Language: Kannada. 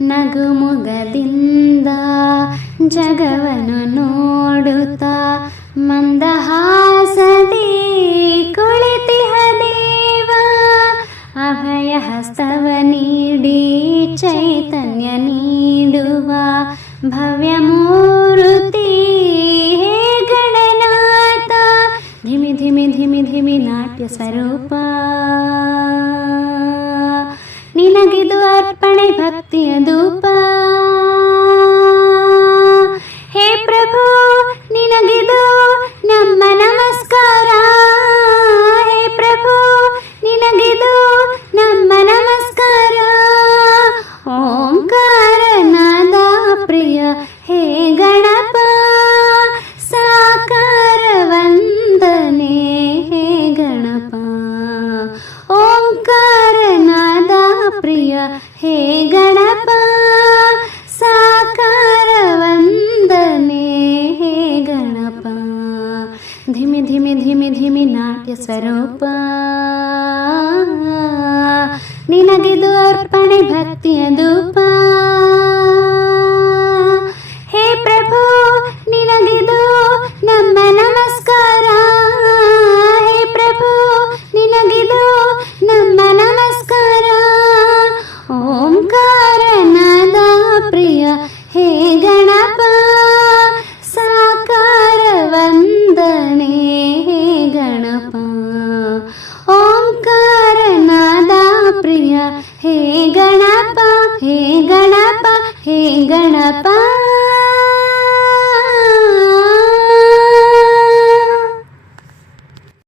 ನಗುಮುಗದಿಂದ ಜಗವನ್ನು ನೋಡುತ್ತಾ ಮಂದಹಾಸದಿ ಕುಳಿತಿಹ ದೇವ. ಅಭಯ ಹಸ್ತವ ನೀಡಿ ಚೈತನ್ಯ ನೀಡುವ ಭವ್ಯ ಮೂರ್ತಿ ಹೇ ಗಣನಾಥ. ಧಿಮಿ ಧಿಮಿ ಧಿಮಿ ಧಿಮಿ ನಾಟ್ಯ ಸ್ವರೂಪ, ನಿನಗಿದು ಅರ್ಪಣೆ ಭಕ್ತಿಯ ಧೂಪ. ಹೇ ಪ್ರಭು ನಿನಗಿದು ನಮ್ಮ ನಮಸ್ಕಾರ. ಹೇ ಪ್ರಭು ನಿನಗಿದು ನಮ್ಮ ನಮಸ್ಕಾರ. ಓಂಕಾರನಾದ ಪ್ರಿಯ ಹೇ ಗಣಪ, ಸಾಕಾರ ವಂದನೆ ಹೇ ಗಣಪ. ಓಂಕಾರನಾದ ಪ್ರಿಯ ಹೇ ಗಣಪ, ಸಾಕಾರ ವಂದನೆ ಹೇ ಗಣಪ. ಧಿಮಿ ಧಿಮಿ ಧಿಮಿ ಧಿಮಿ ನಾಟ್ಯ ಸ್ವರೂಪ, ನಿನಗಿದು ಅರ್ಪಣೆ ಭಕ್ತಿಯ ಧೂಪ. ಹೇ ಪ್ರಭು ನಿನಗಿದು ನಮ್ಮ ನಮಸ್ಕಾರ. ಹೇ ಪ್ರಭು ನಿನಗಿದು ನಮ್ಮ ನಮಸ್ಕಾರ. ಓಂಕಾರನಾದ ಪ್ರಿಯ ಹೇ ಗಣಪ, ಸಾಕಾರ ವಂದನೆ ಹೇ ಗಣಪ. ಓಂಕಾರನಾದ ಪ್ರಿಯ ಹೇ ಗಣಪ, ಹೇ ಗಣಪ, ಹೇ ಗಣಪ.